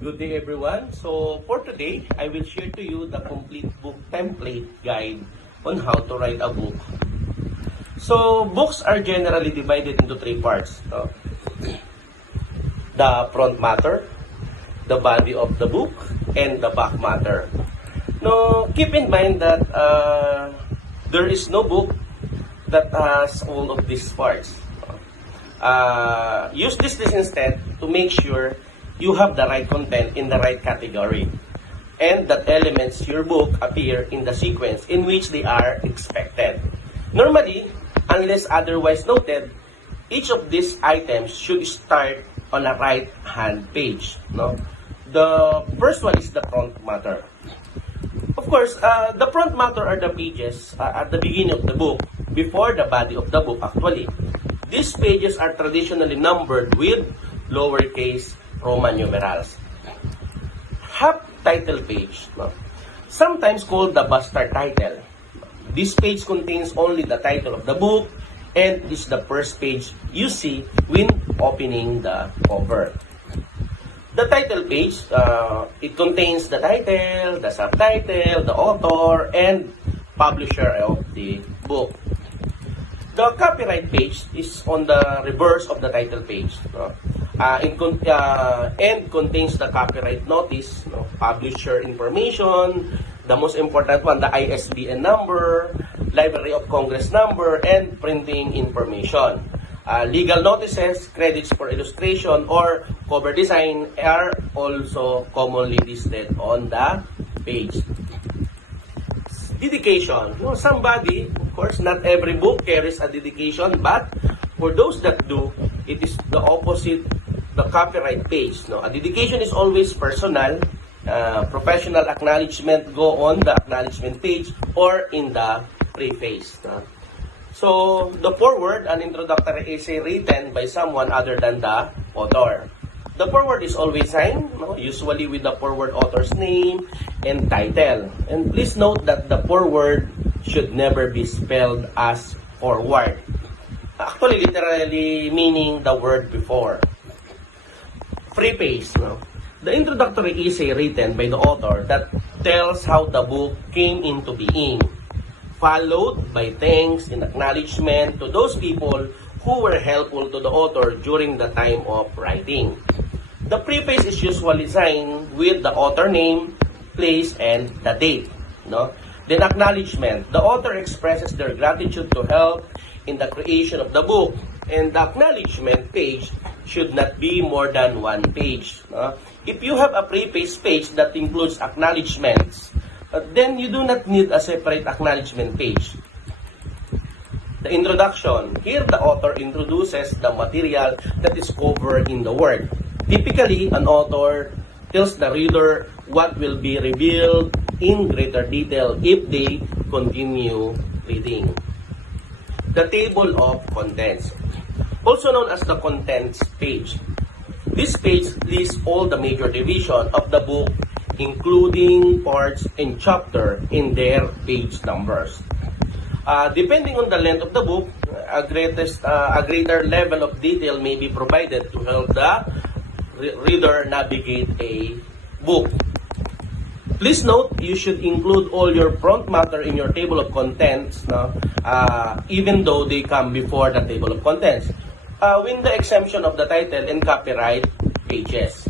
Good day everyone. So for today, I will share to you the complete book template guide on how to write a book. So books are generally divided into three parts. The front matter, the body of the book, and the back matter. Now, keep in mind that there is no book that has all of these parts. Use this list instead to make sure you have the right content in the right category and that elements your book appear in the sequence in which they are expected. Normally, unless otherwise noted, each of these items should start on a right-hand page. No? The first one is the front matter. Of course, the front matter are the pages at the beginning of the book, before the body of the book actually. These pages are traditionally numbered with lowercase Roman numerals. Half title page, sometimes called the bastard title. This page contains only the title of the book and is the first page you see when opening the cover. The title page, it contains the title, the subtitle, the author, and publisher of the book. The copyright page is on the reverse of the title page. And contains the copyright notice, publisher information, the most important one, the ISBN number, Library of Congress number, and printing information. Legal notices, credits for illustration, or cover design are also commonly listed on the page. Dedication. Somebody, of course, not every book carries a dedication, but for those that do, it is the opposite, the copyright page. A dedication is always personal. Professional acknowledgement go on the acknowledgement page or in the preface. So, the foreword, an introductory essay written by someone other than the author. The foreword is always signed, usually with the foreword author's name and title. And please note that the foreword should never be spelled as forward. Actually, literally meaning the word before. Preface, the introductory essay written by the author that tells how the book came into being, followed by thanks and acknowledgement to those people who were helpful to the author during the time of writing. The preface is usually signed with the author name, place, and the date. Then acknowledgement. The author expresses their gratitude to help in the creation of the book, and the acknowledgement page should not be more than one page. If you have a preface page that includes acknowledgements, then you do not need a separate acknowledgement page. The introduction. Here, the author introduces the material that is covered in the work. Typically, an author tells the reader what will be revealed in greater detail if they continue reading. The table of contents, also known as the contents page. This page lists all the major division of the book, including parts and chapter in their page numbers. Depending on the length of the book, a greater level of detail may be provided to help the reader navigate a book. Please note, you should include all your front matter in your table of contents, even though they come before the table of contents, with the exemption of the title and copyright pages.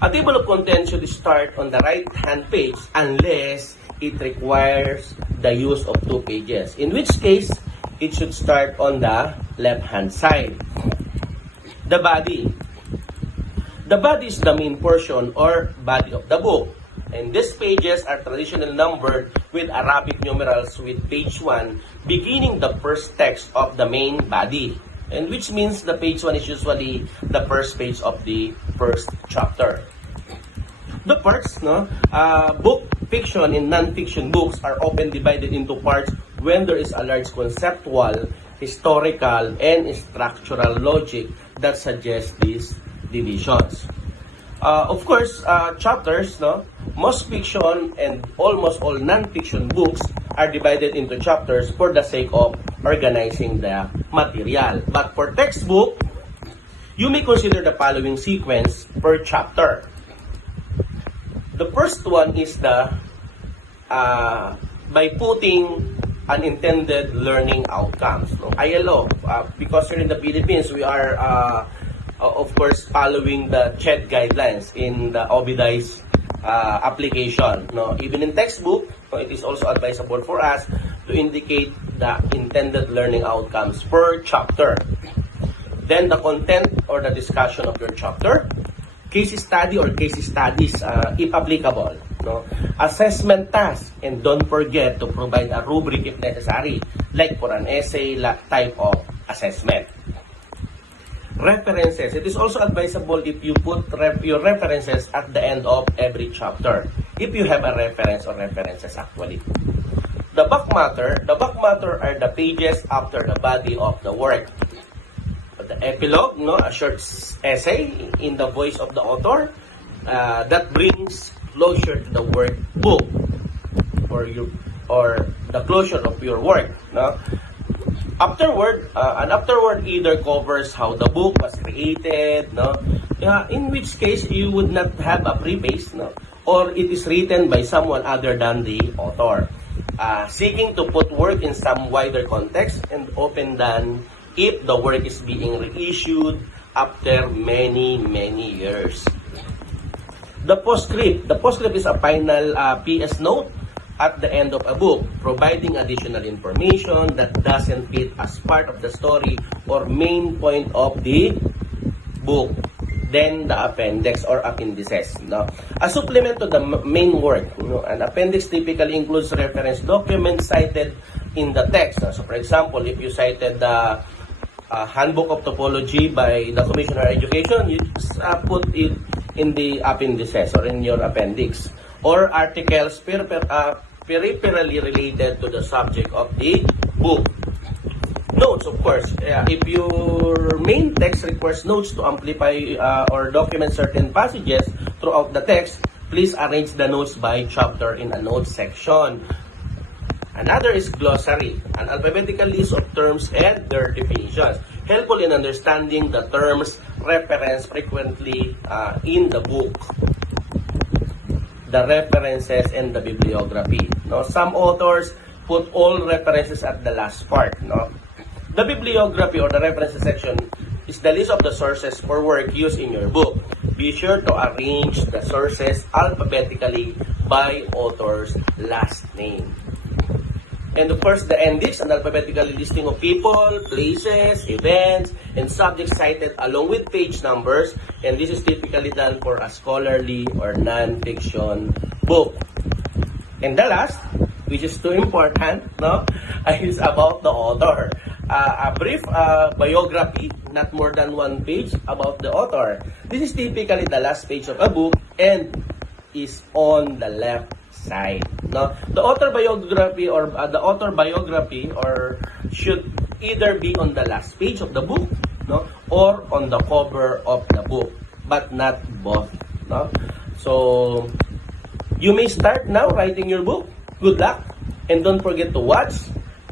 A table of contents should start on the right-hand page unless it requires the use of two pages, in which case, it should start on the left-hand side. The body. The body is the main portion or body of the book. And these pages are traditionally numbered with Arabic numerals with page 1 beginning the first text of the main body. And which means the page 1 is usually the first page of the first chapter. The parts, book fiction and non-fiction books are often divided into parts when there is a large conceptual, historical, and structural logic that suggests these divisions. Of course, chapters, most fiction and almost all non-fiction books are divided into chapters for the sake of organizing the material. But for textbook, You may consider the following sequence per chapter. The first one is the by putting unintended learning outcomes. No? ILO, because here in the Philippines, we are, of course, following the CHED guidelines in the OBIDI's application. No? Even in textbook, it is also advisable for us to indicate the intended learning outcomes per chapter. Then the content or the discussion of your chapter, case study or case studies if applicable, no? Assessment task, and don't forget to provide a rubric if necessary, like for an essay type of assessment. References, it is also advisable if you put your references at the end of every chapter, if you have a reference or references actually. The back matter are the pages after the body of the work. The epilogue, no, a short essay in the voice of the author that brings closure to the workbook or the closure of your work. No? Afterward, an afterword either covers how the book was created, no, in which case you would not have a preface, no, or it is written by someone other than the author, seeking to put work in some wider context and open than if the work is being reissued after many years. The postscript is a final PS note at the end of a book, providing additional information that doesn't fit as part of the story or main point of the book. Then the appendix or appendices. No? A supplement to the main work. An appendix typically includes reference documents cited in the text. So for example, if you cited the Handbook of Topology by the Commissioner of Education, you just put it in the appendices or in your appendix. Or articles peripherally related to the subject of the book. Notes, of course. If your main text requires notes to amplify or document certain passages throughout the text, please arrange the notes by chapter in a notes section. Another is glossary, an alphabetical list of terms and their definitions, helpful in understanding the terms referenced frequently in the book. The references and the bibliography. No? Some authors put all references at the last part. No? The bibliography or the references section is the list of the sources for work used in your book. Be sure to arrange the sources alphabetically by author's last name. And of course, the index, an alphabetical listing of people, places, events, and subjects cited along with page numbers. And this is typically done for a scholarly or non-fiction book. And the last, which is too important, no, is about the author. A brief biography, not more than one page, about the author. This is typically the last page of a book and is on the left side. No, the author biography or should either be on the last page of the book, no, or on the cover of the book, but not both. No, so you may start now writing your book. Good luck, and don't forget to watch,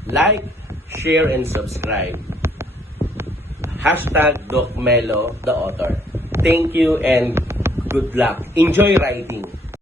like, share, and subscribe. #DocMelo, the author. Thank you and good luck. Enjoy writing.